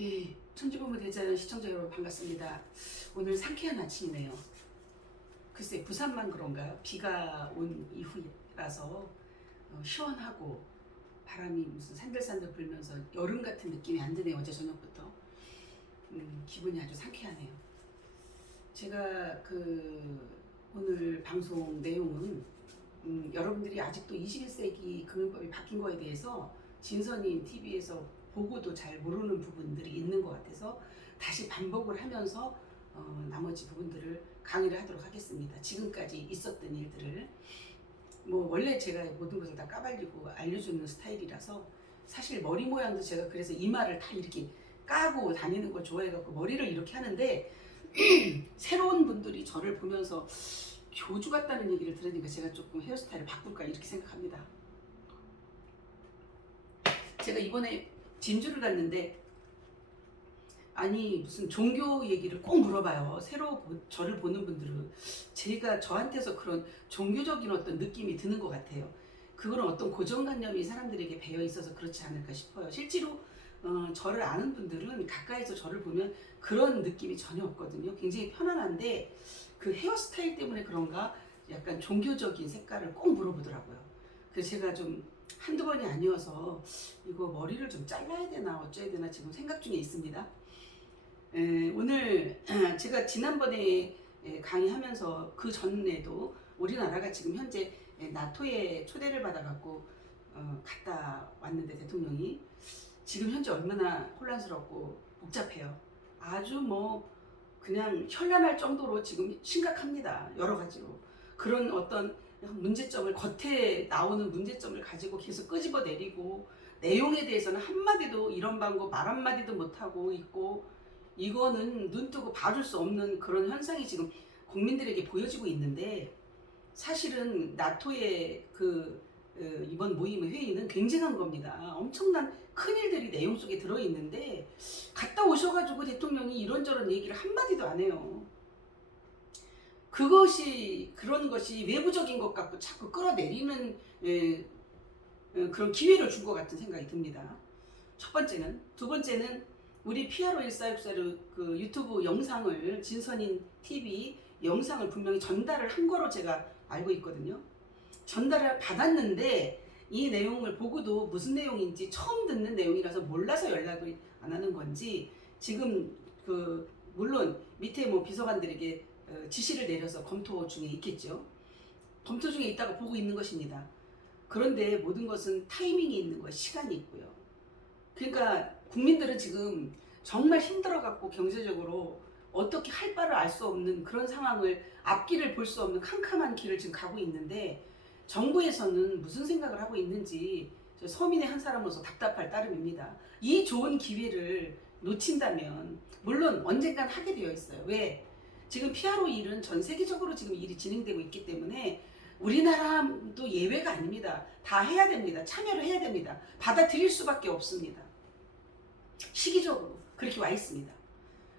예, 천지부모 대자연 시청자 여러분 반갑습니다. 오늘 상쾌한 아침이네요. 글쎄 부산만 그런가요? 비가 온 이후라서 시원하고 바람이 무슨 산들산들 불면서 여름 같은 느낌이 안 드네요. 어제 저녁부터 기분이 아주 상쾌하네요. 제가 오늘 방송 내용은 여러분들이 아직도 21세기 금융법이 바뀐 거에 대해서 진선인 TV에서 보고도 잘 모르는 부분들이 있는 것 같아서 다시 반복을 하면서 나머지 부분들을 강의를 하도록 하겠습니다. 지금까지 있었던 일들을 원래 제가 모든 것을 다 까발리고 알려주는 스타일이라서 사실 머리 모양도 제가 그래서 이마를 다 이렇게 까고 다니는 걸 좋아해갖고 머리를 이렇게 하는데 새로운 분들이 저를 보면서 교주 같다는 얘기를 들으니까 제가 조금 헤어스타일을 바꿀까 이렇게 생각합니다. 제가 이번에 진주를 갔는데 아니 무슨 종교 얘기를 꼭 물어봐요. 새로 저를 보는 분들은 제가 저한테서 그런 종교적인 어떤 느낌이 드는 것 같아요. 그거는 어떤 고정관념이 사람들에게 배어 있어서 그렇지 않을까 싶어요. 실제로 저를 아는 분들은 가까이서 저를 보면 그런 느낌이 전혀 없거든요. 굉장히 편안한데 그 헤어스타일 때문에 그런가 약간 종교적인 색깔을 꼭 물어보더라고요. 그래서 제가 좀 한두 번이 아니어서 이거 머리를 좀 잘라야 되나 어쩌야 되나 지금 생각 중에 있습니다. 오늘 제가 지난번에 강의하면서 그 전에도 우리나라가 지금 현재 나토에 초대를 받아갖고 갔다 왔는데 대통령이 지금 현재 얼마나 혼란스럽고 복잡해요. 아주 그냥 현란할 정도로 지금 심각합니다. 여러 가지로. 그런 어떤 문제점을 겉에 나오는 문제점을 가지고 계속 끄집어 내리고 내용에 대해서는 한마디도 이런 방법 말 한마디도 못하고 있고 이거는 눈 뜨고 봐줄 수 없는 그런 현상이 지금 국민들에게 보여지고 있는데 사실은 나토의 이번 모임의 회의는 굉장한 겁니다. 엄청난 큰일들이 내용 속에 들어있는데 갔다 오셔가지고 대통령이 이런저런 얘기를 한마디도 안 해요. 그런 것이 외부적인 것 같고 자꾸 끌어내리는 그런 기회를 준 것 같은 생각이 듭니다. 첫 번째는. 두 번째는 우리 피아로 1464 그 유튜브 영상을 진선인 TV 영상을 분명히 전달을 한 거로 제가 알고 있거든요. 전달을 받았는데 이 내용을 보고도 무슨 내용인지 처음 듣는 내용이라서 몰라서 연락을 안 하는 건지 지금 물론 밑에 비서관들에게 지시를 내려서 검토 중에 있겠죠. 검토 중에 있다가 보고 있는 것입니다. 그런데 모든 것은 타이밍이 있는 거예요. 시간이 있고요. 그러니까 국민들은 지금 정말 힘들어갖고 경제적으로 어떻게 할 바를 알 수 없는 그런 상황을 앞길을 볼 수 없는 캄캄한 길을 지금 가고 있는데 정부에서는 무슨 생각을 하고 있는지 서민의 한 사람으로서 답답할 따름입니다. 이 좋은 기회를 놓친다면 물론 언젠간 하게 되어 있어요. 왜? 지금 피아로 일은 전 세계적으로 지금 일이 진행되고 있기 때문에 우리나라도 예외가 아닙니다. 다 해야 됩니다. 참여를 해야 됩니다. 받아들일 수밖에 없습니다. 시기적으로 그렇게 와 있습니다.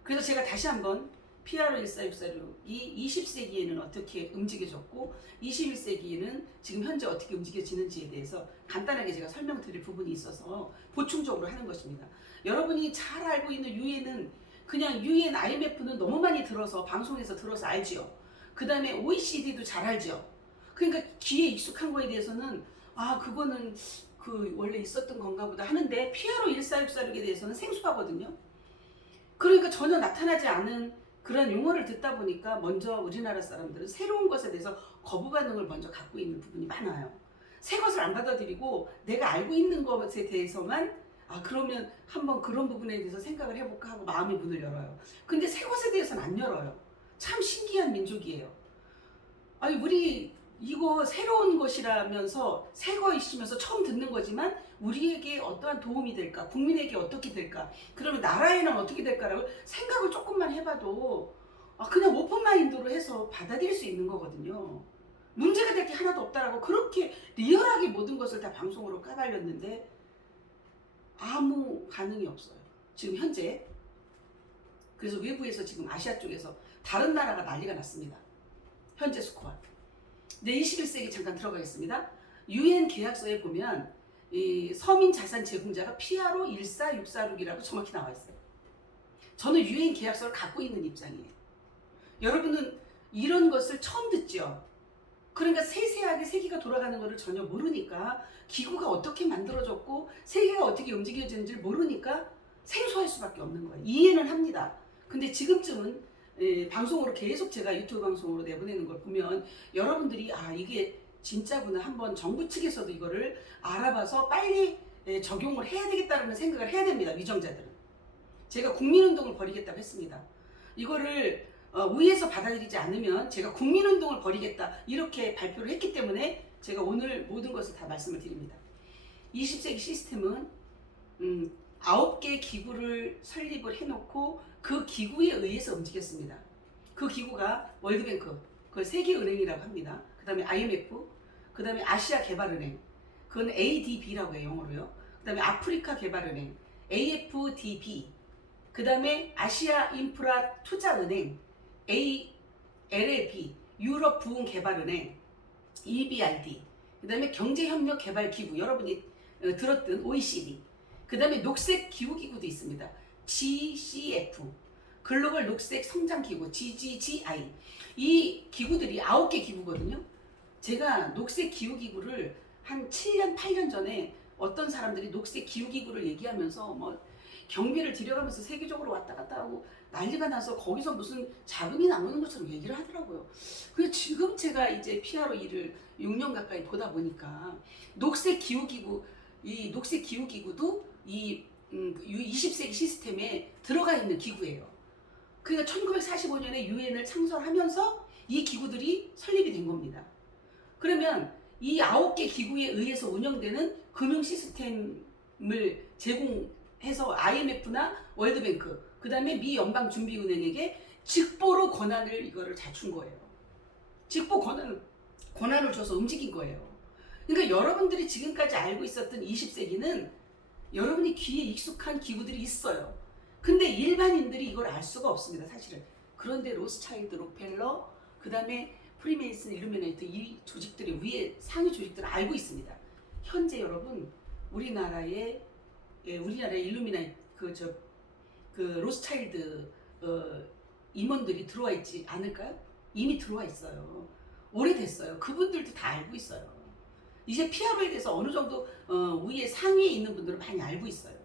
그래서 제가 다시 한번 피아로 1464이 20세기에는 어떻게 움직여졌고 21세기에는 지금 현재 어떻게 움직여지는지에 대해서 간단하게 제가 설명드릴 부분이 있어서 보충적으로 하는 것입니다. 여러분이 잘 알고 있는 유엔은 그냥 유엔 IMF는 너무 많이 들어서 방송에서 들어서 알지요. 그 다음에 OECD도 잘 알죠. 그러니까 귀에 익숙한 거에 대해서는 그거는 원래 있었던 건가 보다 하는데 피아로 1464에 대해서는 생소하거든요. 그러니까 전혀 나타나지 않은 그런 용어를 듣다 보니까 먼저 우리나라 사람들은 새로운 것에 대해서 거부 반응을 먼저 갖고 있는 부분이 많아요. 새 것을 안 받아들이고 내가 알고 있는 것에 대해서만 그러면 한번 그런 부분에 대해서 생각을 해볼까 하고 마음의 문을 열어요. 근데 새 것에 대해서는 안 열어요. 참 신기한 민족이에요. 아니 우리 이거 새로운 것이라면서 새 거이시면서 처음 듣는 거지만 우리에게 어떠한 도움이 될까? 국민에게 어떻게 될까? 그러면 나라에는 어떻게 될까라고 생각을 조금만 해봐도 그냥 오픈마인드로 해서 받아들일 수 있는 거거든요. 문제가 될 게 하나도 없다라고 그렇게 리얼하게 모든 것을 다 방송으로 까발렸는데 아무 반응이 없어요. 지금 현재. 그래서 외부에서 지금 아시아 쪽에서 다른 나라가 난리가 났습니다. 현재 스코어. 네, 21세기 잠깐 들어가겠습니다. 유엔 계약서에 보면 이 서민 자산 제공자가 피아로 14646이라고 정확히 나와 있어요. 저는 유엔 계약서를 갖고 있는 입장이에요. 여러분은 이런 것을 처음 듣죠? 그러니까 세세하게 세계가 돌아가는 것을 전혀 모르니까, 기구가 어떻게 만들어졌고 세계가 어떻게 움직여지는지를 모르니까 생소할 수밖에 없는 거예요. 이해는 합니다. 근데 지금쯤은 방송으로 계속 제가 유튜브 방송으로 내보내는 걸 보면 여러분들이 이게 진짜구나, 한번 정부 측에서도 이거를 알아봐서 빨리 적용을 해야 되겠다는 생각을 해야 됩니다. 위정자들은. 제가 국민운동을 벌이겠다고 했습니다. 이거를 위에서 받아들이지 않으면 제가 국민운동을 벌이겠다, 이렇게 발표를 했기 때문에 제가 오늘 모든 것을 다 말씀을 드립니다. 20세기 시스템은 9개 기구를 설립을 해놓고 그 기구에 의해서 움직였습니다. 그 기구가 월드뱅크, 그걸 세계은행이라고 합니다. 그 다음에 IMF, 그 다음에 아시아개발은행, 그건 ADB라고 해요, 영어로요. 그 다음에 아프리카 개발은행, AFDB, 그 다음에 아시아 인프라 투자은행, ALLB, 유럽 부흥개발은행, EBRD, 그 다음에 경제협력개발기구, 여러분이 들었던 OECD, 그 다음에 녹색기후기구도 있습니다. GCF, 글로벌 녹색 성장기구, GGGI. 이 기구들이 9개 기구거든요. 제가 녹색기후기구를 한 7년, 8년 전에 어떤 사람들이 녹색기후기구를 얘기하면서 뭐 경비를 들여가면서 세계적으로 왔다 갔다 하고 난리가 나서 거기서 무슨 자금이 나오는 것처럼 얘기를 하더라고요. 그래서 지금 제가 이제 PRO 일을 6년 가까이 보다 보니까 녹색기후기구, 이 녹색기후기구도 이 20세기 시스템에 들어가 있는 기구예요. 그러니까 1945년에 유엔을 창설하면서 이 기구들이 설립이 된 겁니다. 그러면 이 9개 기구에 의해서 운영되는 금융 시스템을 제공해서 IMF나 월드뱅크, 그 다음에 미 연방준비은행에게 직보로 권한을 이거를 다 준 거예요. 직보 권한을 줘서 움직인 거예요. 그러니까 여러분들이 지금까지 알고 있었던 20세기는 여러분이 귀에 익숙한 기구들이 있어요. 근데 일반인들이 이걸 알 수가 없습니다, 사실은. 그런데 로스차일드, 록펠러, 그 다음에 프리메이슨, 일루미나이트, 이 조직들이 위에 상위 조직들을 알고 있습니다. 현재 여러분 우리나라의 일루미나이트 그 로스차일드 임원들이 들어와 있지 않을까요? 이미 들어와 있어요. 오래됐어요. 그분들도 다 알고 있어요. 이제 PRO에 대해서 어느 정도 위에 상위에 있는 분들은 많이 알고 있어요.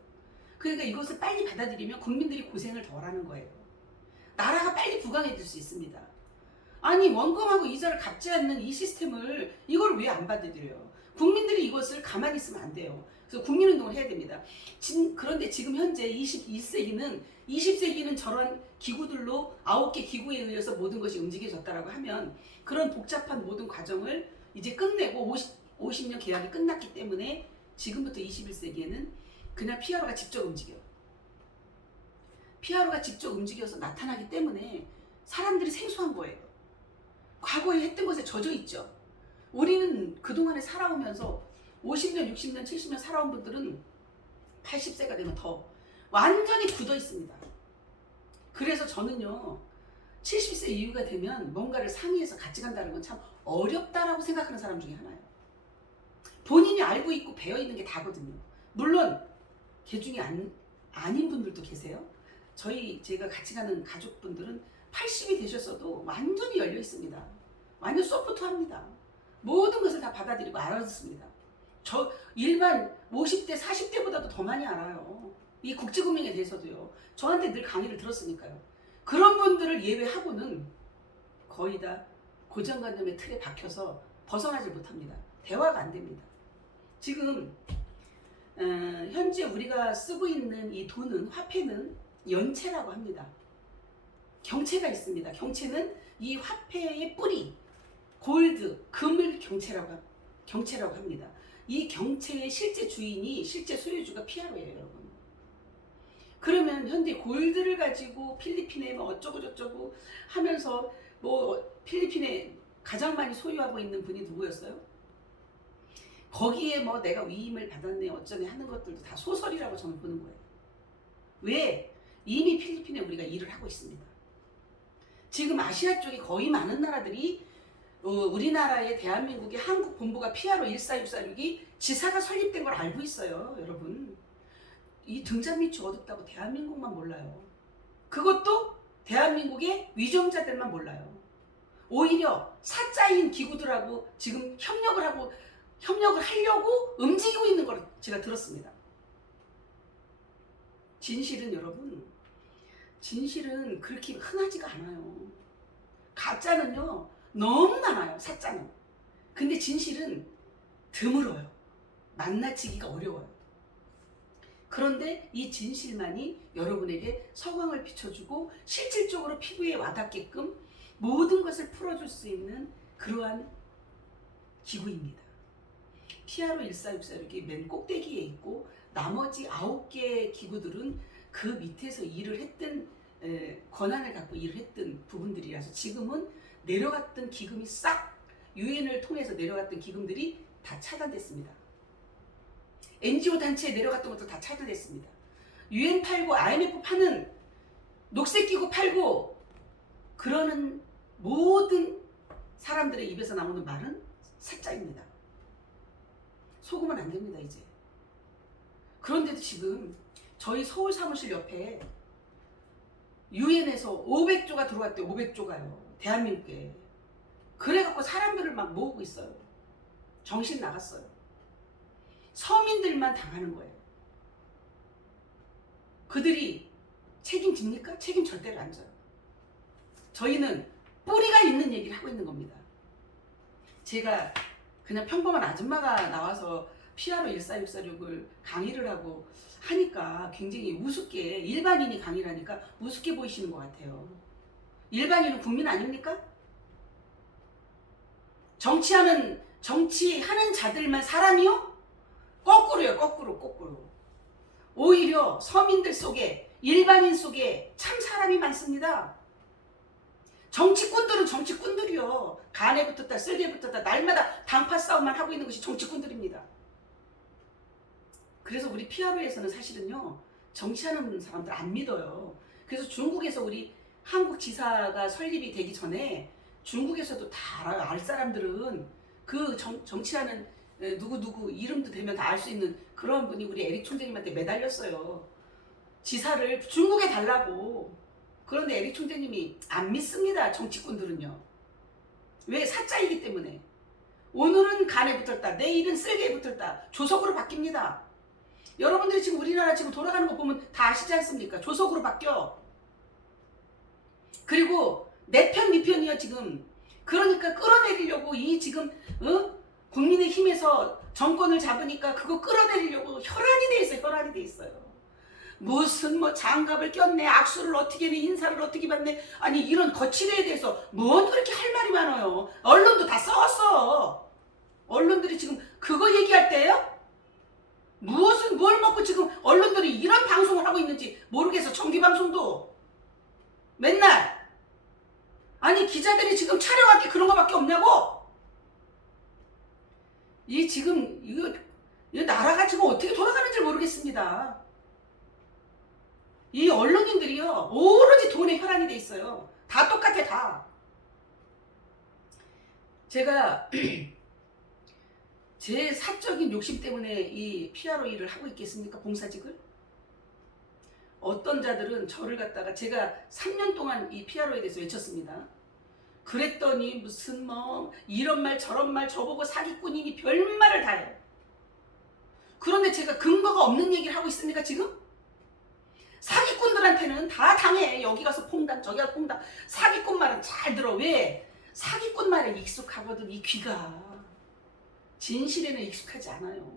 그러니까 이것을 빨리 받아들이면 국민들이 고생을 덜 하는 거예요. 나라가 빨리 부강해질 수 있습니다. 아니, 원금하고 이자를 갚지 않는 이 시스템을 이걸 왜 안 받아들여요? 국민들이 이것을 가만히 있으면 안 돼요. 그래서 국민운동을 해야 됩니다. 그런데 지금 현재 20세기는 저런 기구들로 9개 기구에 의해서 모든 것이 움직여졌다라고 하면 그런 복잡한 모든 과정을 이제 끝내고 50년 계약이 끝났기 때문에 지금부터 21세기에는 그냥 PRO가 직접 움직여요. PRO가 직접 움직여서 나타나기 때문에 사람들이 생소한 거예요. 과거에 했던 것에 젖어 있죠. 우리는 그동안에 살아오면서 50년, 60년, 70년 살아온 분들은 80세가 되면 더 완전히 굳어 있습니다. 그래서 저는요, 70세 이후가 되면 뭔가를 상의해서 같이 간다는 건 참 어렵다라고 생각하는 사람 중에 하나예요. 본인이 알고 있고 배어 있는 게 다거든요. 물론 개 중에 아닌 분들도 계세요. 제가 같이 가는 가족분들은 80이 되셨어도 완전히 열려 있습니다. 완전 소프트합니다. 모든 것을 다 받아들이고 알아듣습니다. 저 일반 50대, 40대보다도 더 많이 알아요. 이 국제금융에 대해서도요. 저한테 늘 강의를 들었으니까요. 그런 분들을 예외하고는 거의 다 고정관념의 틀에 박혀서 벗어나지 못합니다. 대화가 안 됩니다. 지금 현재 우리가 쓰고 있는 이 돈은, 화폐는 연체라고 합니다. 경체가 있습니다. 경체는 이 화폐의 뿌리, 골드, 금을 경체라고 합니다. 이 경체의 실제 주인이, 실제 소유주가 PRO예요, 여러분. 그러면 현재 골드를 가지고 필리핀에 뭐 어쩌고 저쩌고 하면서 뭐 필리핀에 가장 많이 소유하고 있는 분이 누구였어요? 거기에 뭐 내가 위임을 받았네 어쩌네 하는 것들도 다 소설이라고 저는 보는 거예요. 왜? 이미 필리핀에 우리가 일을 하고 있습니다. 지금 아시아 쪽이 거의 많은 나라들이 우리나라의 대한민국의 한국 본부가 PRO 14646이 지사가 설립된 걸 알고 있어요, 여러분. 이 등잔 밑이 어둡다고 대한민국만 몰라요. 그것도 대한민국의 위정자들만 몰라요. 오히려 사자인 기구들하고 지금 협력을 하려고 움직이고 있는 걸 제가 들었습니다. 진실은 여러분, 진실은 그렇게 흔하지가 않아요. 가짜는요 너무 많아요. 사짜는. 근데 진실은 드물어요. 만나치기가 어려워요. 그런데 이 진실만이 여러분에게 서광을 비춰주고 실질적으로 피부에 와닿게끔 모든 것을 풀어줄 수 있는 그러한 기구입니다. 피아로 1464 이렇게 맨 꼭대기에 있고 나머지 9개의 기구들은 그 밑에서 일을 했던 권한을 갖고 일을 했던 부분들이라서 지금은 내려갔던 기금이 싹 유엔을 통해서 내려갔던 기금들이 다 차단됐습니다. NGO 단체에 내려갔던 것도 다 차단됐습니다. UN 팔고 IMF 파는 녹색기구 팔고 그러는 모든 사람들의 입에서 나오는 말은 사짜입니다. 속으면 안 됩니다 이제. 그런데도 지금 저희 서울 사무실 옆에 UN에서 500조가 들어왔대요. 500조가요. 대한민국에. 그래갖고 사람들을 막 모으고 있어요. 정신 나갔어요. 서민들만 당하는 거예요. 그들이 책임집니까? 책임 절대로 안 져요. 저희는 뿌리가 있는 얘기를 하고 있는 겁니다. 제가 그냥 평범한 아줌마가 나와서 피아로 1464를 강의를 하고 하니까 굉장히 우습게, 일반인이 강의를 하니까 우습게 보이시는 것 같아요. 일반인은 국민 아닙니까? 정치하는 자들만 사람이요? 거꾸로요. 거꾸로. 오히려 서민들 속에, 일반인 속에 참 사람이 많습니다. 정치꾼들은 정치꾼들이요. 간에 붙었다 쓸개 붙었다 날마다 당파 싸움만 하고 있는 것이 정치꾼들입니다. 그래서 우리 피아로에서는 사실은요 정치하는 사람들 안 믿어요. 그래서 중국에서 우리 한국 지사가 설립이 되기 전에 중국에서도 다 알 사람들은 그 정치하는 누구 이름도 대면 다 알 수 있는 그런 분이 우리 에릭 총재님한테 매달렸어요. 지사를 중국에 달라고. 그런데 에릭 총재님이 안 믿습니다. 정치꾼들은요. 왜? 사짜이기 때문에. 오늘은 간에 붙었다. 내일은 쓸개에 붙었다. 조석으로 바뀝니다. 여러분들이 지금 우리나라 지금 돌아가는 거 보면 다 아시지 않습니까? 조석으로 바뀌어. 그리고 내 편, 네 편이요 지금. 그러니까 끌어내리려고 이 지금 국민의힘에서 정권을 잡으니까 그거 끌어내리려고 혈안이 돼 있어요. 혈안이 돼 있어요. 무슨 뭐 장갑을 꼈네, 악수를 어떻게 해, 인사를 어떻게 받네. 아니 이런 거칠애에 대해서 뭔 그렇게 할 말이 많아요. 언론도 다 써왔어. 언론들이 지금 그거 얘기할 때예요? 뭘 먹고 지금 언론들이 이런 방송을 하고 있는지 모르겠어. 정기방송도 맨날. 아니 기자들이 지금 촬영할 게 그런 거밖에 없냐고? 이 지금 이거 나라가 지금 어떻게 돌아가는지 모르겠습니다. 이 언론인들이요 오로지 돈에 혈안이 돼 있어요. 다 똑같아 다. 제가 제 사적인 욕심 때문에 이 피아로 일을 하고 있겠습니까? 봉사직을? 어떤 자들은 저를 갖다가 제가 3년 동안 이 피아로에 대해서 외쳤습니다. 그랬더니 무슨 뭐 이런 말 저런 말 저보고 사기꾼이니 별말을 다 해요. 그런데 제가 근거가 없는 얘기를 하고 있습니까 지금? 사기꾼들한테는 다 당해. 여기 가서 퐁당 저기 가서 퐁당. 사기꾼 말은 잘 들어. 왜? 사기꾼 말에 익숙하거든 이 귀가. 진실에는 익숙하지 않아요.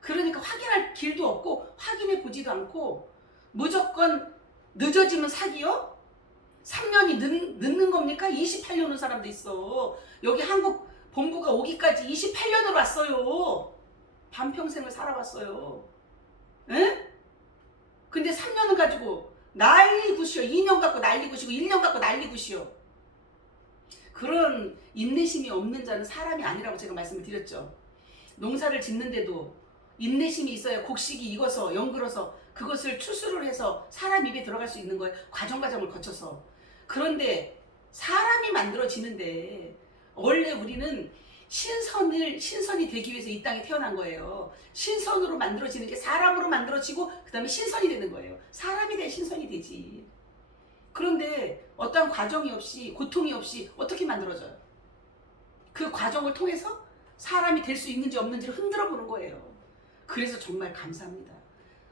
그러니까 확인할 길도 없고 확인해 보지도 않고 무조건 늦어지면 사기요? 3년이 늦는 겁니까? 28년 온 사람도 있어. 여기 한국 본부가 오기까지 28년을 왔어요. 반평생을 살아왔어요. 에? 근데 3년을 가지고 난리굿이요. 2년 갖고 난리굿이고 1년 갖고 난리굿이요. 그런 인내심이 없는 자는 사람이 아니라고 제가 말씀을 드렸죠. 농사를 짓는데도 인내심이 있어야 곡식이 익어서 연글어서 그것을 추수를 해서 사람 입에 들어갈 수 있는 거예요. 과정을 거쳐서. 그런데 사람이 만들어지는데 원래 우리는 신선이 되기 위해서 이 땅에 태어난 거예요. 신선으로 만들어지는 게 사람으로 만들어지고 그 다음에 신선이 되는 거예요. 사람이 돼야 신선이 되지. 그런데 어떠한 과정이 없이 고통이 없이 어떻게 만들어져요? 그 과정을 통해서 사람이 될 수 있는지 없는지를 흔들어 보는 거예요. 그래서 정말 감사합니다.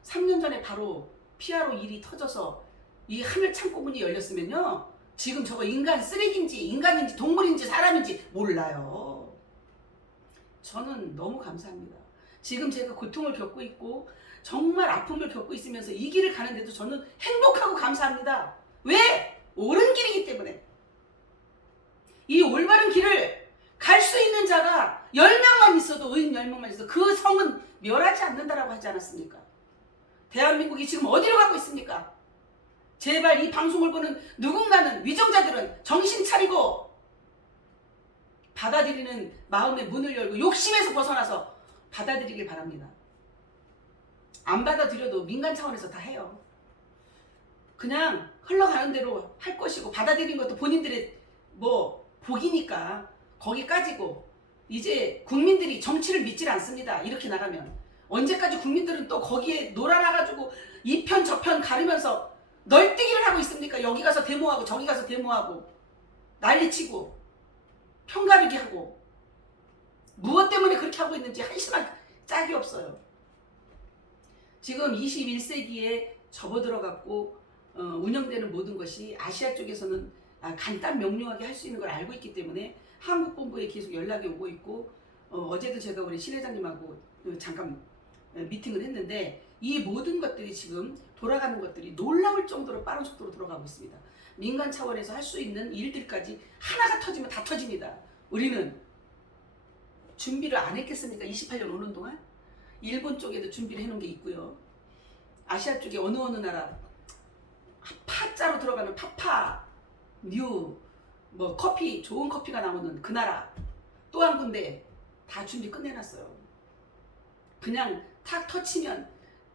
3년 전에 바로 피아로 일이 터져서 이 하늘 창고문이 열렸으면요, 지금 저거 인간 쓰레기인지 인간인지 동물인지 사람인지 몰라요. 저는 너무 감사합니다. 지금 제가 고통을 겪고 있고 정말 아픔을 겪고 있으면서 이 길을 가는데도 저는 행복하고 감사합니다. 왜? 옳은 길이기 때문에. 이 올바른 길을 갈 수 있는 자가 10명만 있어도, 의인 10명만 있어도 그 성은 멸하지 않는다라고 하지 않았습니까? 대한민국이 지금 어디로 가고 있습니까? 제발 이 방송을 보는 누군가는, 위정자들은 정신 차리고 받아들이는 마음의 문을 열고 욕심에서 벗어나서 받아들이길 바랍니다. 안 받아들여도 민간 차원에서 다 해요. 그냥 흘러가는 대로 할 것이고, 받아들인 것도 본인들의 복이니까 거기까지고, 이제 국민들이 정치를 믿질 않습니다. 이렇게 나가면 언제까지 국민들은 또 거기에 놀아나가지고 이편 저편 가르면서 널뛰기를 하고 있습니까? 여기 가서 데모하고 저기 가서 데모하고 난리치고 편가르기 하고, 무엇 때문에 그렇게 하고 있는지 한심한 짝이 없어요. 지금 21세기에 접어들어갖고 운영되는 모든 것이 아시아 쪽에서는 간단 명료하게 할 수 있는 걸 알고 있기 때문에 한국본부에 계속 연락이 오고 있고, 어제도 제가 우리 신 회장님하고 잠깐 미팅을 했는데, 이 모든 것들이 지금 돌아가는 것들이 놀라울 정도로 빠른 속도로 돌아가고 있습니다. 민간 차원에서 할 수 있는 일들까지 하나가 터지면 다 터집니다. 우리는 준비를 안 했겠습니까? 28년 오는 동안 일본 쪽에도 준비를 해놓은 게 있고요. 아시아 쪽에 어느 나라 파자로 들어가는 파파 뉴 커피, 좋은 커피가 나오는 그 나라 또 한 군데 다 준비 끝내놨어요. 그냥 탁 터치면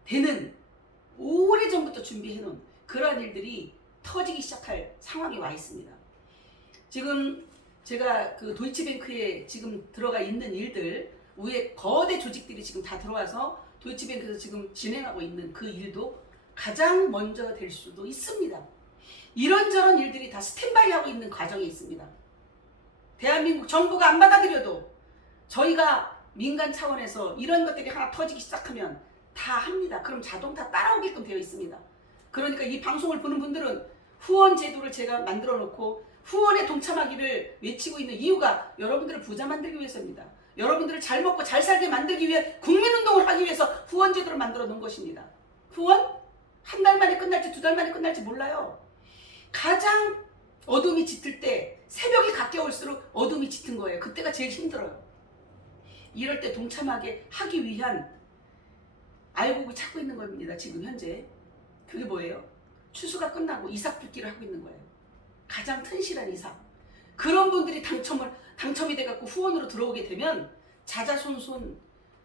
되는, 오래전부터 준비해놓은 그러한 일들이 터지기 시작할 상황이 와 있습니다. 지금 제가 그 도이치뱅크에 지금 들어가 있는 일들, 위에 거대 조직들이 지금 다 들어와서 도이치뱅크에서 지금 진행하고 있는 그 일도 가장 먼저 될 수도 있습니다. 이런저런 일들이 다 스탠바이 하고 있는 과정이 있습니다. 대한민국 정부가 안 받아들여도 저희가 민간 차원에서 이런 것들이 하나 터지기 시작하면 다 합니다. 그럼 자동 다 따라오게끔 되어 있습니다. 그러니까 이 방송을 보는 분들은 후원 제도를 제가 만들어 놓고 후원에 동참하기를 외치고 있는 이유가 여러분들을 부자 만들기 위해서입니다. 여러분들을 잘 먹고 잘 살게 만들기 위해 국민운동을 하기 위해서 후원 제도를 만들어 놓은 것입니다. 후원? 한 달 만에 끝날지 2달 만에 끝날지 몰라요. 가장 어둠이 짙을 때, 새벽이 가까울수록 어둠이 짙은 거예요. 그때가 제일 힘들어요. 이럴 때 동참하게 하기 위한 알곡을 찾고 있는 겁니다. 지금 현재. 그게 뭐예요? 추수가 끝나고 이삭 붓기를 하고 있는 거예요. 가장 튼실한 이삭. 그런 분들이 당첨이 돼갖고 후원으로 들어오게 되면 자자손손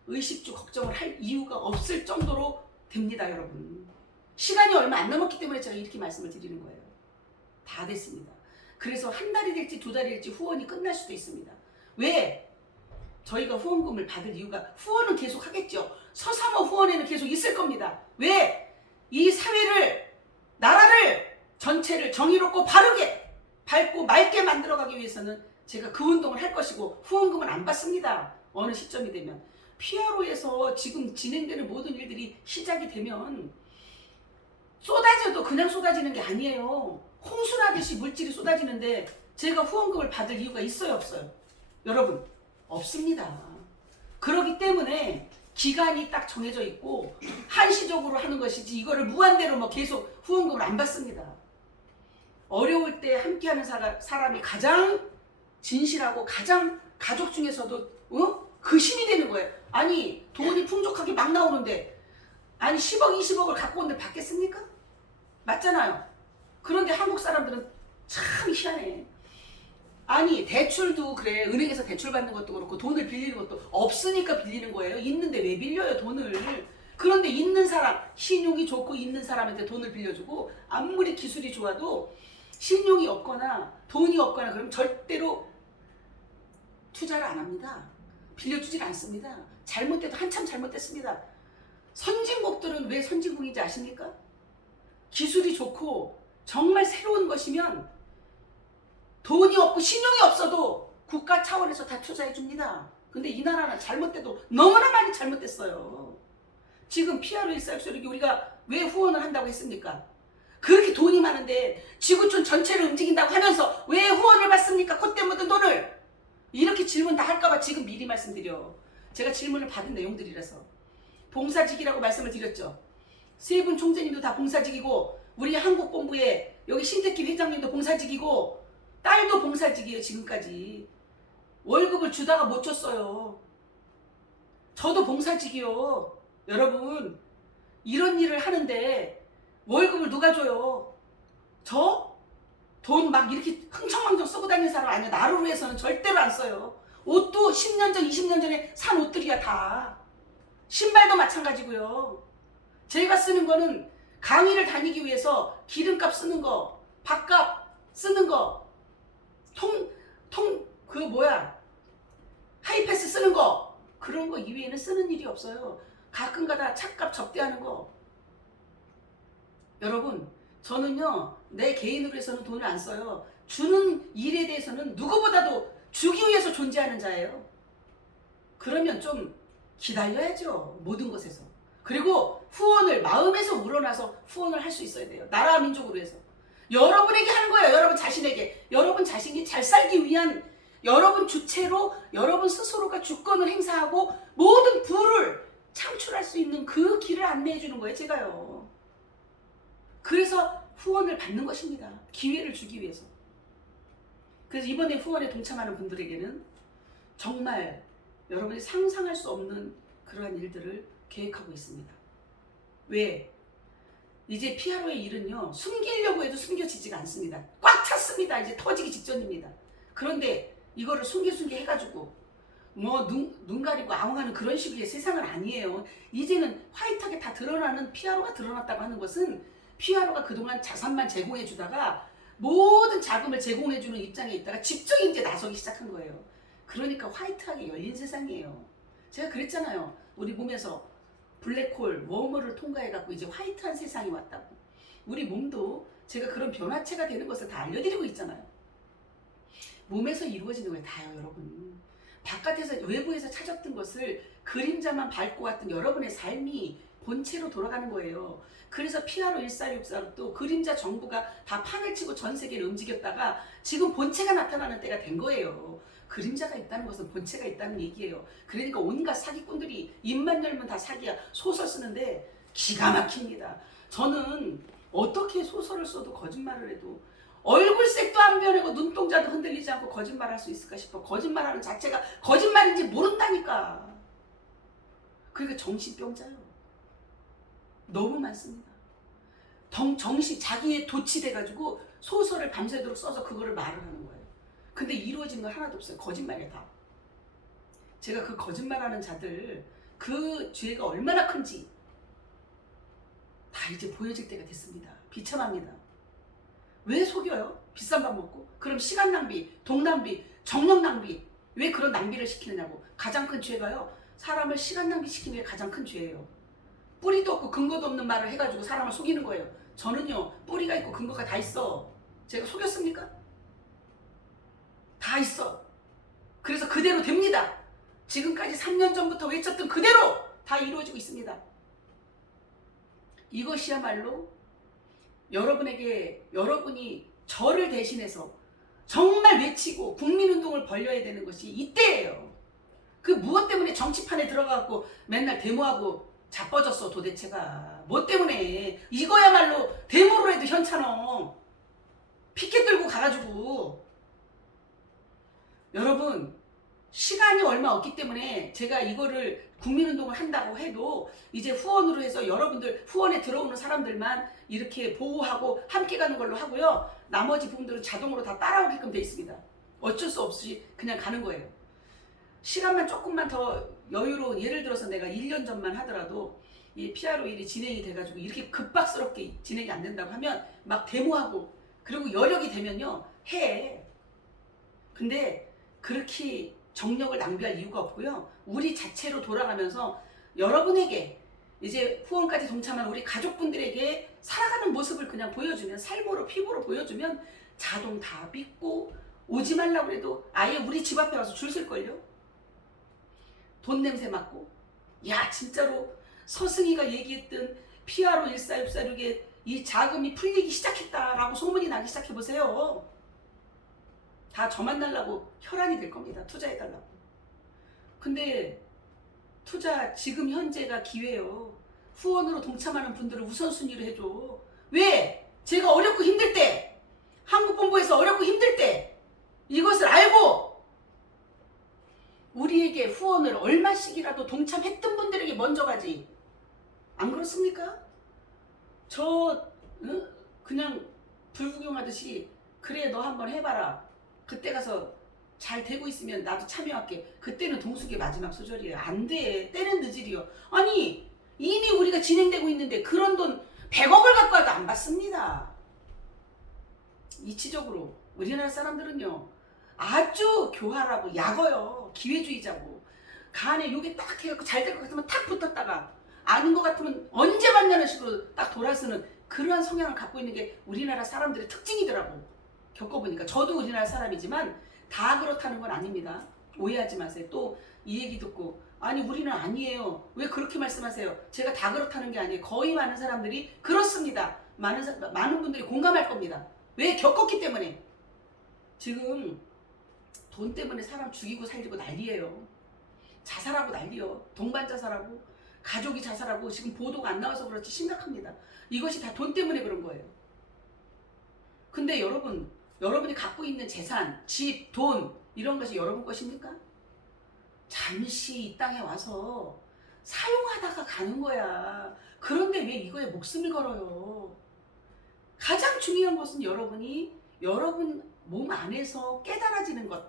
의식주 걱정을 할 이유가 없을 정도로 됩니다, 여러분. 시간이 얼마 안 남았기 때문에 제가 이렇게 말씀을 드리는 거예요. 다 됐습니다. 그래서 한 달이 될지 2달이 될지 후원이 끝날 수도 있습니다. 왜? 저희가 후원금을 받을 이유가, 후원은 계속 하겠죠. 서사모 후원에는 계속 있을 겁니다. 왜? 이 사회를, 나라를 전체를 정의롭고 바르게, 밝고 맑게 만들어가기 위해서는 제가 그 운동을 할 것이고, 후원금은 안 받습니다. 어느 시점이 되면. 피아로에서 지금 진행되는 모든 일들이 시작이 되면 쏟아져도 그냥 쏟아지는 게 아니에요. 홍수나듯이 물질이 쏟아지는데 제가 후원금을 받을 이유가 있어요, 없어요? 여러분, 없습니다. 그렇기 때문에 기간이 딱 정해져 있고 한시적으로 하는 것이지, 이거를 무한대로 계속 후원금을 안 받습니다. 어려울 때 함께하는 사람이 가장 진실하고 가장 가족 중에서도 그 힘이 되는 거예요. 아니, 돈이 풍족하게 막 나오는데, 아니 10억 20억을 갖고 온데 받겠습니까? 맞잖아요. 그런데 한국 사람들은 참 희한해. 아니, 대출도 그래. 은행에서 대출 받는 것도 그렇고 돈을 빌리는 것도 없으니까 빌리는 거예요. 있는데 왜 빌려요, 돈을. 그런데 있는 사람, 신용이 좋고 있는 사람한테 돈을 빌려주고, 아무리 기술이 좋아도 신용이 없거나 돈이 없거나 그러면 절대로 투자를 안 합니다. 빌려주질 않습니다. 잘못돼도 한참 잘못됐습니다. 선진국들은 왜 선진국인지 아십니까? 기술이 좋고 정말 새로운 것이면 돈이 없고 신용이 없어도 국가 차원에서 다 투자해 줍니다. 근데 이 나라는 잘못돼도 너무나 많이 잘못됐어요. 지금 PRO 1464 우리가 왜 후원을 한다고 했습니까? 그렇게 돈이 많은데 지구촌 전체를 움직인다고 하면서 왜 후원을 받습니까? 콧대 묻은 돈을. 이렇게 질문 다 할까봐 지금 미리 말씀드려. 제가 질문을 받은 내용들이라서. 봉사직이라고 말씀을 드렸죠. 세 분 총재님도 다 봉사직이고 우리 한국본부에 여기 신태기 회장님도 봉사직이고 딸도 봉사직이에요. 지금까지 월급을 주다가 못 줬어요. 저도 봉사직이요. 여러분 이런 일을 하는데 월급을 누가 줘요? 저? 돈 막 이렇게 흥청망청 쓰고 다니는 사람 아니야. 나를 위해서는 절대로 안 써요. 옷도 10년 전 20년 전에 산 옷들이야. 다 신발도 마찬가지고요. 제가 쓰는 거는 강의를 다니기 위해서 기름값 쓰는 거, 밥값 쓰는 거, 하이패스 쓰는 거, 그런 거 이외에는 쓰는 일이 없어요. 가끔가다 차값 접대하는 거. 여러분, 저는요, 내 개인으로 해서는 돈을 안 써요. 주는 일에 대해서는 누구보다도 주기 위해서 존재하는 자예요. 그러면 좀 기다려야죠. 모든 것에서. 그리고 후원을 마음에서 우러나서 후원을 할 수 있어야 돼요. 나라와 민족으로 해서. 여러분에게 하는 거예요. 여러분 자신에게. 여러분 자신이 잘 살기 위한 여러분 주체로 여러분 스스로가 주권을 행사하고 모든 부를 창출할 수 있는 그 길을 안내해 주는 거예요. 제가요. 그래서 후원을 받는 것입니다. 기회를 주기 위해서. 그래서 이번에 후원에 동참하는 분들에게는 정말 여러분이 상상할 수 없는 그러한 일들을 계획하고 있습니다. 왜? 이제 PRO의 일은요, 숨기려고 해도 숨겨지지가 않습니다. 꽉 찼습니다. 이제 터지기 직전입니다. 그런데 이거를 숨겨 해가지고 뭐 눈 가리고 아웅하는 그런 식의 세상은 아니에요. 이제는 화이트하게 다 드러나는 PRO가 드러났다고 하는 것은 PRO가 그동안 자산만 제공해 주다가 모든 자금을 제공해 주는 입장에 있다가 직접 이제 나서기 시작한 거예요. 그러니까 화이트하게 열린 세상이에요. 제가 그랬잖아요. 우리 몸에서 블랙홀, 웜홀을 통과해갖고 이제 화이트한 세상이 왔다고. 우리 몸도 제가 그런 변화체가 되는 것을 다 알려드리고 있잖아요. 몸에서 이루어지는 거예요. 다요, 여러분. 바깥에서, 외부에서 찾았던 것을 그림자만 밟고 왔던 여러분의 삶이 본체로 돌아가는 거예요. 그래서 PRO 1464로 또 그림자 정부가 다 판을 치고 전 세계를 움직였다가 지금 본체가 나타나는 때가 된 거예요. 그림자가 있다는 것은 본체가 있다는 얘기예요. 그러니까 온갖 사기꾼들이 입만 열면 다 사기야. 소설 쓰는데 기가 막힙니다. 저는 어떻게 소설을 써도 거짓말을 해도 얼굴색도 안 변하고 눈동자도 흔들리지 않고 거짓말할 수 있을까 싶어. 거짓말하는 자체가 거짓말인지 모른다니까. 그러니까 정신병자요. 너무 많습니다. 정신 자기의 도취돼가지고 소설을 밤새도록 써서 그거를 말을 하는 거예요. 근데 이루어진 건 하나도 없어요. 거짓말이에요. 다. 제가 그 거짓말하는 자들 그 죄가 얼마나 큰지 다 이제 보여질 때가 됐습니다. 비참합니다. 왜 속여요? 비싼 밥 먹고? 그럼 시간 낭비, 돈 낭비, 정력 낭비. 왜 그런 낭비를 시키느냐고. 가장 큰 죄가요. 사람을 시간 낭비시키는 게 가장 큰 죄예요. 뿌리도 없고 근거도 없는 말을 해가지고 사람을 속이는 거예요. 저는요. 뿌리가 있고 근거가 다 있어. 제가 속였습니까? 다 있어. 그래서 그대로 됩니다. 지금까지 3년 전부터 외쳤던 그대로 다 이루어지고 있습니다. 이것이야말로 여러분에게 여러분이 저를 대신해서 정말 외치고 국민운동을 벌여야 되는 것이 이때예요. 그 무엇 때문에 정치판에 들어가고 맨날 데모하고 자빠졌어 도대체가. 뭐 때문에. 이거야말로 데모로 해도 현찮아. 피켓 들고 가가지고. 여러분 시간이 얼마 없기 때문에 제가 이거를 국민운동을 한다고 해도 이제 후원으로 해서 여러분들 후원에 들어오는 사람들만 이렇게 보호하고 함께 가는 걸로 하고요. 나머지 부분들은 자동으로 다 따라오게끔 돼 있습니다. 어쩔 수 없이 그냥 가는 거예요. 시간만 조금만 더 여유로운, 예를 들어서 내가 1년 전만 하더라도 이 PRO 일이 진행이 돼가지고 이렇게 급박스럽게 진행이 안 된다고 하면 막 데모하고 그리고 여력이 되면요 해. 근데 그렇게 정력을 낭비할 이유가 없고요. 우리 자체로 돌아가면서 여러분에게 이제 후원까지 동참한 우리 가족분들에게 살아가는 모습을 그냥 보여주면, 삶으로 피부로 보여주면 자동 다 믿고 오지 말라고 해도 아예 우리 집 앞에 와서 줄 설걸요. 돈 냄새 맡고. 야, 진짜로 서승희가 얘기했던 PRO 146에 이 자금이 풀리기 시작했다라고 소문이 나기 시작해보세요. 다 저만 달라고 혈안이 될 겁니다. 투자해달라고. 근데 투자 지금 현재가 기회예요. 후원으로 동참하는 분들을 우선순위로 해줘. 왜? 제가 어렵고 힘들 때, 한국본부에서 어렵고 힘들 때 이것을 알고 우리에게 후원을 얼마씩이라도 동참했던 분들에게 먼저 가지. 안 그렇습니까? 그냥 불구경하듯이 그래 너 한번 해봐라. 그때 가서 잘 되고 있으면 나도 참여할게. 그때는 동숙의 마지막 소절이에요. 안 돼. 때는 늦으리요. 아니 이미 우리가 진행되고 있는데 그런 돈 100억을 갖고 와도 안 받습니다. 이치적으로 우리나라 사람들은요 아주 교활하고 약어요. 기회주의자고. 간에 요게 딱 해갖고 잘 될 것 같으면 탁 붙었다가 아닌 것 같으면 언제 받냐는 식으로 딱 돌아서는 그러한 성향을 갖고 있는 게 우리나라 사람들의 특징이더라고. 겪어보니까. 저도 우리나라 사람이지만 다 그렇다는 건 아닙니다. 오해하지 마세요. 또 이 얘기 듣고 아니 우리는 아니에요. 왜 그렇게 말씀하세요? 제가 다 그렇다는 게 아니에요. 거의 많은 사람들이 그렇습니다. 많은 분들이 공감할 겁니다. 왜? 겪었기 때문에. 지금 돈 때문에 사람 죽이고 살리고 난리예요. 자살하고 난리요. 동반 자살하고 가족이 자살하고. 지금 보도가 안 나와서 그렇지 심각합니다. 이것이 다 돈 때문에 그런 거예요. 근데 여러분이 갖고 있는 재산, 집, 돈 이런 것이 여러분 것입니까? 잠시 이 땅에 와서 사용하다가 가는 거야. 그런데 왜 이거에 목숨을 걸어요? 가장 중요한 것은 여러분 몸 안에서 깨달아지는 것.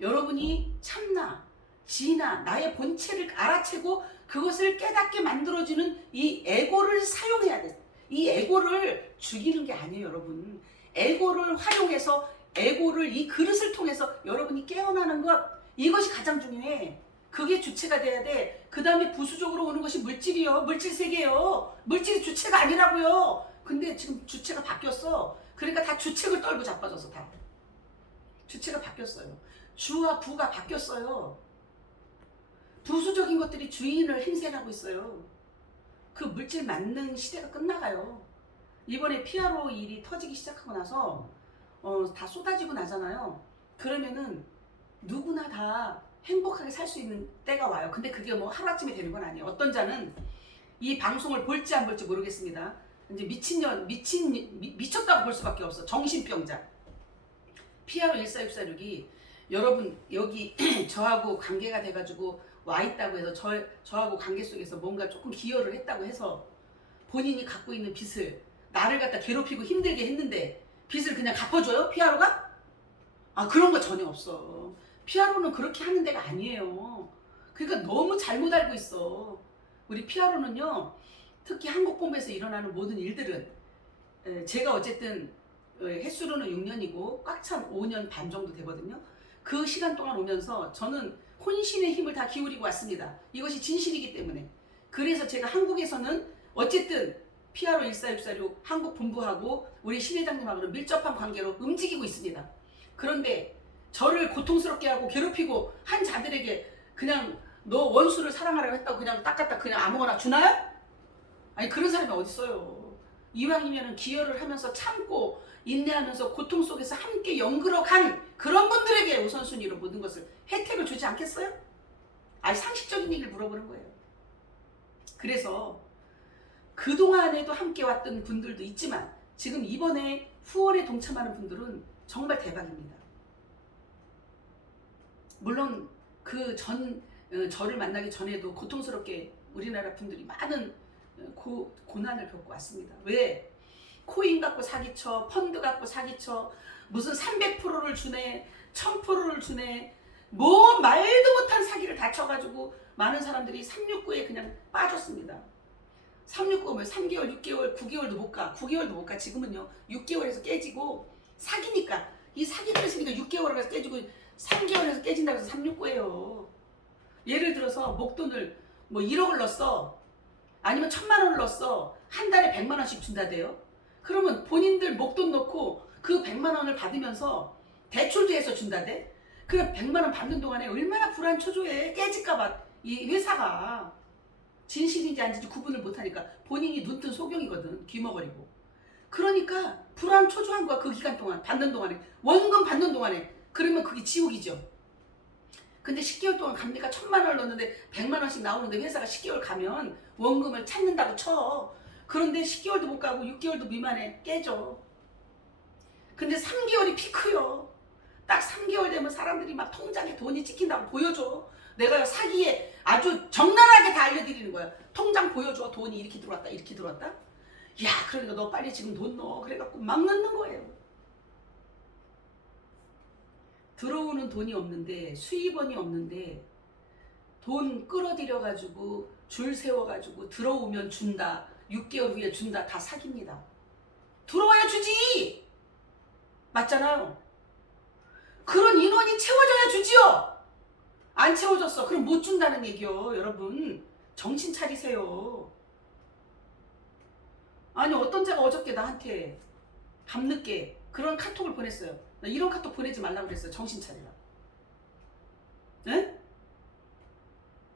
여러분이 참나, 지나, 나의 본체를 알아채고 그것을 깨닫게 만들어주는 이 에고를 사용해야 돼. 이 에고를 죽이는 게 아니에요, 여러분. 에고를 활용해서 에고를 이 그릇을 통해서 여러분이 깨어나는 것. 이것이 가장 중요해. 그게 주체가 돼야 돼. 그 다음에 부수적으로 오는 것이 물질이요. 물질 세계요. 물질이 주체가 아니라고요. 근데 지금 주체가 바뀌었어. 그러니까 다 주책을 떨고 자빠져서 다. 주체가 바뀌었어요. 주와 부가 바뀌었어요. 부수적인 것들이 주인을 행세하고 있어요. 그 물질 만능 시대가 끝나가요. 이번에 PRO 일이 터지기 시작하고 나서 다 쏟아지고 나잖아요. 그러면은 누구나 다 행복하게 살 수 있는 때가 와요. 근데 그게 뭐 하루아침에 되는 건 아니에요. 어떤 자는 이 방송을 볼지 안 볼지 모르겠습니다. 이제 미쳤다고 볼 수밖에 없어. 정신병자. PRO 146이 여러분 여기 저하고 관계가 돼가지고 와 있다고 해서 저하고 관계 속에서 뭔가 조금 기여를 했다고 해서 본인이 갖고 있는 빚을 나를 갖다 괴롭히고 힘들게 했는데 빚을 그냥 갚아줘요? PRO가? 아, 그런 거 전혀 없어. PRO는 그렇게 하는 데가 아니에요. 그러니까 너무 잘못 알고 있어. 우리 PRO는요 특히 한국본부에서 일어나는 모든 일들은 제가 어쨌든 횟수로는 6년이고 꽉 찬 5년 반 정도 되거든요. 그 시간 동안 오면서 저는 혼신의 힘을 다 기울이고 왔습니다. 이것이 진실이기 때문에. 그래서 제가 한국에서는 어쨌든 PRO 146 한국 본부하고 우리 신회장님하고는 밀접한 관계로 움직이고 있습니다. 그런데 저를 고통스럽게 하고 괴롭히고 한 자들에게 그냥 너 원수를 사랑하라고 했다고 그냥 딱 갖다 그냥 아무거나 주나요? 아니 그런 사람이 어딨어요. 이왕이면 기여를 하면서 참고 인내하면서 고통 속에서 함께 연그러 간 그런 분들에게 우선순위로 모든 것을 혜택을 주지 않겠어요? 아니 상식적인 얘기를 물어보는 거예요. 그래서 그동안에도 함께 왔던 분들도 있지만 지금 이번에 후원에 동참하는 분들은 정말 대박입니다. 물론 저를 만나기 전에도 고통스럽게 우리나라 분들이 많은 고난을 겪고 왔습니다. 왜? 코인 갖고 사기쳐, 펀드 갖고 사기쳐, 무슨 300%를 주네, 1000%를 주네, 뭐 말도 못한 사기를 다 쳐가지고 많은 사람들이 369에 그냥 빠졌습니다. 369가 뭐 3개월, 6개월, 9개월도 못 가. 9개월도 못 가. 지금은요 6개월에서 깨지고 사기니까 이 사기를 했으니까 6개월에서 깨지고 3개월에서 깨진다고 해서 369예요. 예를 들어서 목돈을 뭐 1억을 넣었어. 아니면 1,000만 원을 넣었어. 한 달에 100만 원씩 준다대요. 그러면 본인들 목돈 넣고 그 100만 원을 받으면서 대출도 해서 준다대. 그럼 100만 원 받는 동안에 얼마나 불안초조해. 깨질까봐 이 회사가 진실인지 아닌지 구분을 못하니까 본인이 눈뜬 소경이거든. 귀머거리고. 그러니까 불안초조한 거야. 그 기간 동안 받는 동안에 원금 받는 동안에. 그러면 그게 지옥이죠. 근데 10개월 동안 갑니까? 1,000만 원을 넣었는데 100만 원씩 나오는데 회사가 10개월 가면 원금을 찾는다고 쳐. 그런데 10개월도 못 가고 6개월도 미만에 깨져. 근데 3개월이 피크요. 딱 3개월 되면 사람들이 막 통장에 돈이 찍힌다고 보여줘. 내가 사기에 아주 적나라하게 다 알려드리는 거야. 통장 보여줘. 돈이 이렇게 들어왔다 이렇게 들어왔다. 야, 그러니까 너 빨리 지금 돈 넣어. 그래갖고 막 넣는 거예요. 들어오는 돈이 없는데, 수입원이 없는데 돈 끌어들여가지고 줄 세워가지고 들어오면 준다, 6개월 후에 준다, 다 사기입니다. 들어와야 주지. 맞잖아요. 그런 인원이 채워져야 주지요. 안 채워졌어. 그럼 못 준다는 얘기요. 여러분 정신 차리세요. 아니 어떤 자가 어저께 나한테 밤늦게 그런 카톡을 보냈어요. 나 이런 카톡 보내지 말라고 그랬어요. 정신 차리라. 에?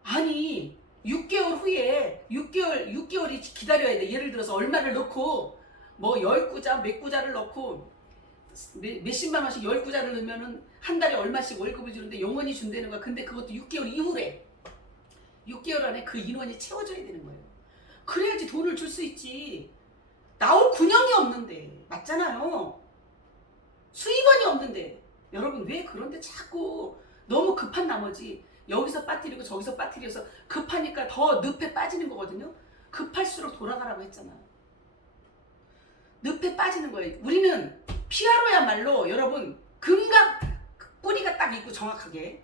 아니 6개월 후에 6개월이 기다려야 돼. 예를 들어서 얼마를 넣고 뭐 10구자 몇 구자를 넣고 몇십만 원씩 10구자를 넣으면은 한 달에 얼마씩 월급을 주는데 영원히 준다는 거야. 근데 그것도 6개월 이후래. 6개월 안에 그 인원이 채워져야 되는 거예요. 그래야지 돈을 줄 수 있지. 나올 군형이 없는데. 맞잖아요. 수입원이 없는데. 여러분 왜 그런데 자꾸 너무 급한 나머지 여기서 빠뜨리고 저기서 빠뜨려서 급하니까 더 늪에 빠지는 거거든요. 급할수록 돌아가라고 했잖아요. 늪에 빠지는 거예요. 우리는 피아로야말로 여러분 금각 뿌리가 딱 있고 정확하게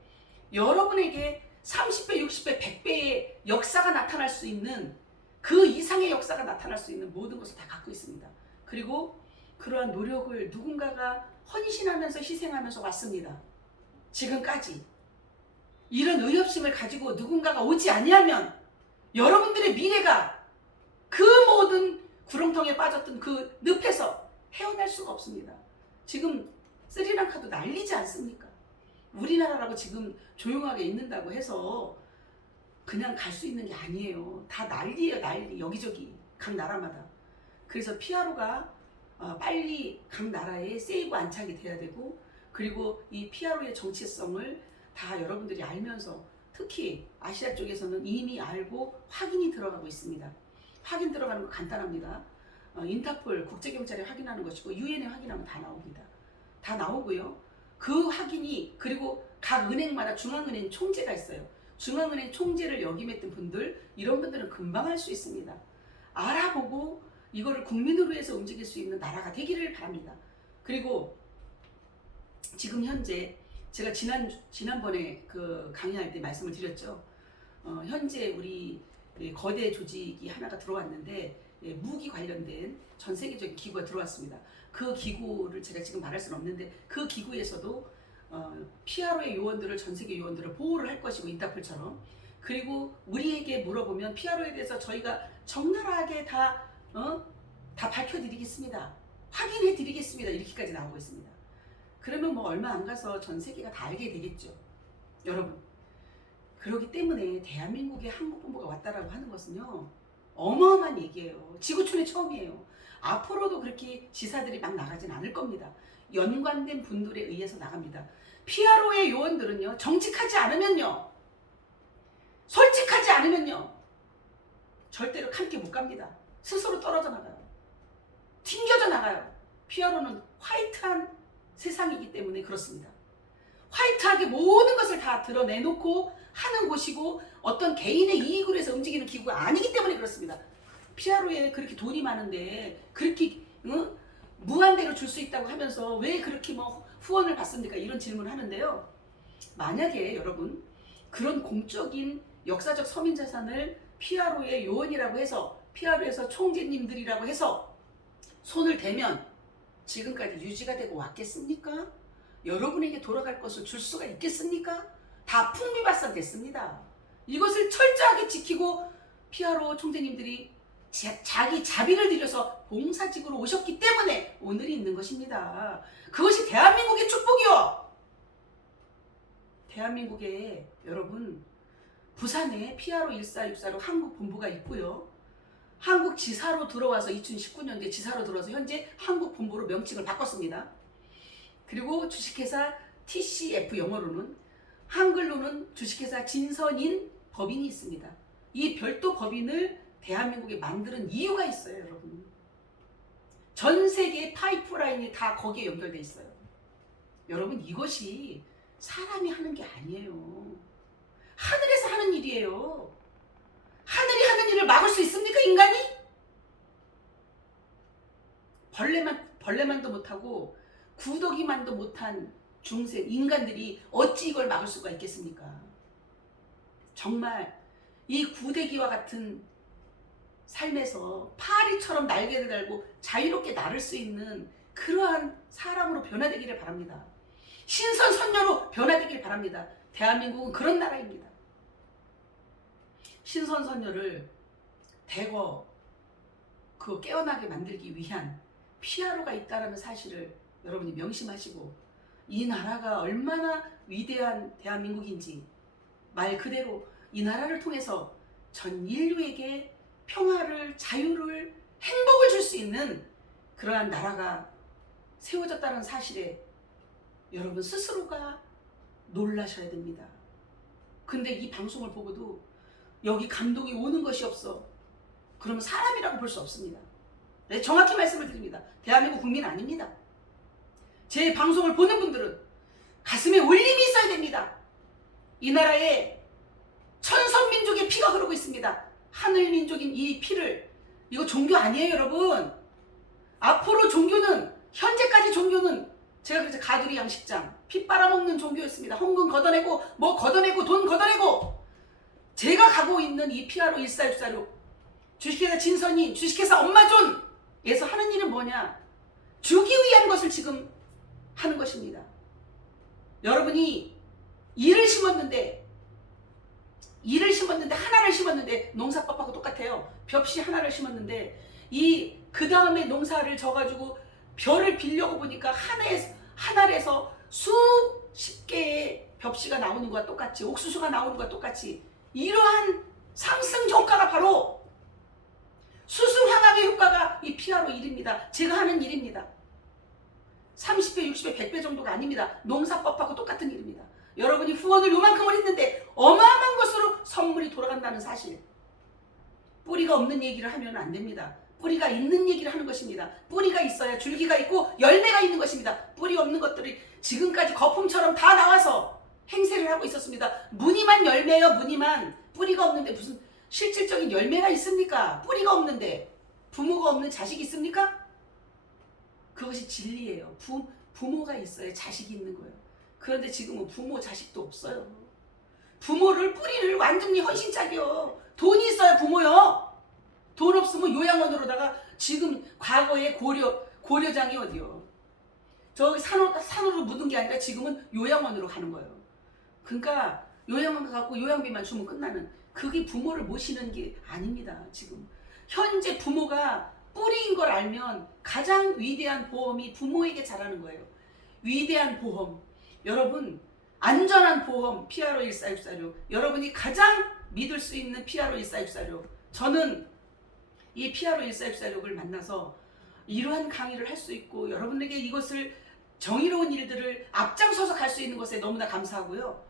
여러분에게 30배, 60배, 100배의 역사가 나타날 수 있는 그 이상의 역사가 나타날 수 있는 모든 것을 다 갖고 있습니다. 그리고 그러한 노력을 누군가가 헌신하면서 희생하면서 왔습니다. 지금까지. 이런 의협심을 가지고 누군가가 오지 아니하면 여러분들의 미래가 그 모든 구렁텅이에 빠졌던 그 늪에서 헤어날 수가 없습니다. 지금 스리랑카도 난리지 않습니까? 우리나라라고 지금 조용하게 있는다고 해서 그냥 갈 수 있는 게 아니에요. 다 난리예요. 난리. 여기저기 각 나라마다. 그래서 피아로가 빨리 각 나라에 세이브 안착이 돼야 되고, 그리고 이 피아로의 정체성을 다 여러분들이 알면서 특히 아시아 쪽에서는 이미 알고 확인이 들어가고 있습니다. 확인 들어가는 거 간단합니다. 인터폴 국제경찰에 확인하는 것이고 유엔에 확인하면 다 나옵니다. 다 나오고요. 그 확인이 그리고 각 은행마다 중앙은행 총재가 있어요. 중앙은행 총재를 역임했던 분들, 이런 분들은 금방 할 수 있습니다. 알아보고 이거를 국민으로 해서 움직일 수 있는 나라가 되기를 바랍니다. 그리고 지금 현재 제가 지난번에 그 강의할 때 말씀을 드렸죠. 현재 우리 거대 조직이 하나가 들어왔는데 무기 관련된 전 세계적인 기구가 들어왔습니다. 그 기구를 제가 지금 말할 수는 없는데 그 기구에서도 피아로의 요원들을 전 세계 요원들을 보호를 할 것이고 인터폴처럼, 그리고 우리에게 물어보면 피아로에 대해서 저희가 적나라하게 다 밝혀드리겠습니다. 확인해드리겠습니다. 이렇게까지 나오고 있습니다. 그러면 뭐 얼마 안 가서 전 세계가 다 알게 되겠죠. 여러분. 그렇기 때문에 대한민국에 한국본부가 왔다라고 하는 것은요. 어마어마한 얘기예요. 지구촌이 처음이에요. 앞으로도 그렇게 지사들이 막 나가진 않을 겁니다. 연관된 분들에 의해서 나갑니다. 피아로의 요원들은요. 정직하지 않으면요. 솔직하지 않으면요. 절대로 함께 못 갑니다. 스스로 떨어져 나가요. 튕겨져 나가요. 피아로는 화이트한 세상이기 때문에 그렇습니다. 화이트하게 모든 것을 다 드러내놓고 하는 곳이고 어떤 개인의 이익으로 해서 움직이는 기구가 아니기 때문에 그렇습니다. 피아로에 그렇게 돈이 많은데 그렇게 무한대로 줄 수 있다고 하면서 왜 그렇게 뭐 후원을 받습니까? 이런 질문을 하는데요. 만약에 여러분 그런 공적인 역사적 서민자산을 피아로의 요원이라고 해서 피아로에서 총재님들이라고 해서 손을 대면 지금까지 유지가 되고 왔겠습니까? 여러분에게 돌아갈 것을 줄 수가 있겠습니까? 다 풍비박산 됐습니다. 이것을 철저하게 지키고 피아로 총재님들이 자기 자비를 들여서 봉사직으로 오셨기 때문에 오늘이 있는 것입니다. 그것이 대한민국의 축복이요. 대한민국에 여러분 부산에 피아로 1464로 한국 본부가 있고요. 한국 지사로 들어와서 2019년도에 지사로 들어와서 현재 한국 본부로 명칭을 바꿨습니다. 그리고 주식회사 TCF 영어로는, 한글로는 주식회사 진선인 법인이 있습니다. 이 별도 법인을 대한민국에 만드는 이유가 있어요, 여러분. 전 세계 파이프라인이 다 거기에 연결돼 있어요. 여러분, 이것이 사람이 하는 게 아니에요. 하늘에서 하는 일이에요. 하늘이 하는 일을 막을 수 있습니까, 인간이? 벌레만도 못하고 구더기만도 못한 중생 인간들이 어찌 이걸 막을 수가 있겠습니까? 정말 이 구데기와 같은 삶에서 파리처럼 날개를 달고 자유롭게 날을 수 있는 그러한 사람으로 변화되기를 바랍니다. 신선선녀로 변화되기를 바랍니다. 대한민국은 그런 나라입니다. 신선선녀를 대거 깨어나게 만들기 위한 피아로가 있다는 사실을 여러분이 명심하시고, 이 나라가 얼마나 위대한 대한민국인지 말 그대로 이 나라를 통해서 전 인류에게 평화를, 자유를, 행복을 줄 수 있는 그러한 나라가 세워졌다는 사실에 여러분 스스로가 놀라셔야 됩니다. 근데 이 방송을 보고도 여기 감동이 오는 것이 없어. 그러면 사람이라고 볼 수 없습니다. 네, 정확히 말씀을 드립니다. 대한민국 국민 아닙니다. 제 방송을 보는 분들은 가슴에 울림이 있어야 됩니다. 이 나라에 천선민족의 피가 흐르고 있습니다. 하늘민족인 이 피를, 이거 종교 아니에요, 여러분. 앞으로 종교는, 현재까지 종교는 제가 그래서 가두리 양식장, 피 빨아먹는 종교였습니다. 헌금 걷어내고 뭐 걷어내고 돈 걷어내고. 제가 가고 있는 이 피아로 1464로 주식회사 진선인, 주식회사 엄마존에서 하는 일은 뭐냐? 주기 위한 것을 지금 하는 것입니다. 여러분이 일을 심었는데 하나를 심었는데 농사법하고 똑같아요. 벽시 하나를 심었는데 그 다음에 농사를 져가지고 벼를 빌려고 보니까 한 알에서 수십 개의 벽시가 나오는 것과 똑같이, 옥수수가 나오는 것과 똑같이, 이러한 상승 효과가 바로 수승황학의 효과가 이 피아로 일입니다. 제가 하는 일입니다. 30배, 60배, 100배 정도가 아닙니다. 농사법하고 똑같은 일입니다. 여러분이 후원을 요만큼을 했는데 어마어마한 것으로 선물이 돌아간다는 사실. 뿌리가 없는 얘기를 하면 안 됩니다. 뿌리가 있는 얘기를 하는 것입니다. 뿌리가 있어야 줄기가 있고 열매가 있는 것입니다. 뿌리 없는 것들이 지금까지 거품처럼 다 나와서 행세를 하고 있었습니다. 무늬만 열매요, 무늬만. 뿌리가 없는데 무슨 실질적인 열매가 있습니까? 뿌리가 없는데. 부모가 없는 자식이 있습니까? 그것이 진리예요. 부모가 있어야 자식이 있는 거예요. 그런데 지금은 부모 자식도 없어요. 뿌리를 완전히 헌신짝이요. 돈이 있어야 부모요. 돈 없으면 요양원으로다가, 지금 과거에 고려장이 어디요? 저기 산으로 묻은 게 아니라 지금은 요양원으로 가는 거예요. 그러니까 요양원 가갖고 요양비만 주면 끝나는, 그게 부모를 모시는 게 아닙니다. 지금 현재 부모가 뿌리인 걸 알면 가장 위대한 보험이 부모에게 잘하는 거예요. 위대한 보험. 여러분, 안전한 보험 피아로 1464로, 여러분이 가장 믿을 수 있는 피아로 1464로. 저는 이 피아로 1464를 만나서 이러한 강의를 할 수 있고 여러분에게 이것을, 정의로운 일들을 앞장서서 갈 수 있는 것에 너무나 감사하고요.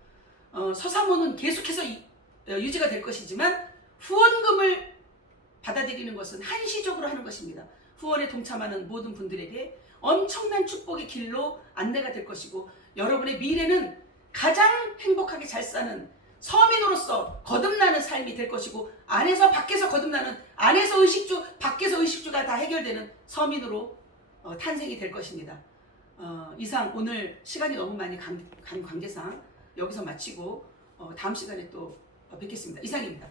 서사모는 계속해서 유지가 될 것이지만 후원금을 받아들이는 것은 한시적으로 하는 것입니다. 후원에 동참하는 모든 분들에게 엄청난 축복의 길로 안내가 될 것이고, 여러분의 미래는 가장 행복하게 잘 사는 서민으로서 거듭나는 삶이 될 것이고, 안에서 밖에서 거듭나는, 안에서 의식주, 밖에서 의식주가 다 해결되는 서민으로 탄생이 될 것입니다. 이상 오늘 시간이 너무 많이 간 관계상 여기서 마치고 다음 시간에 또 뵙겠습니다. 이상입니다.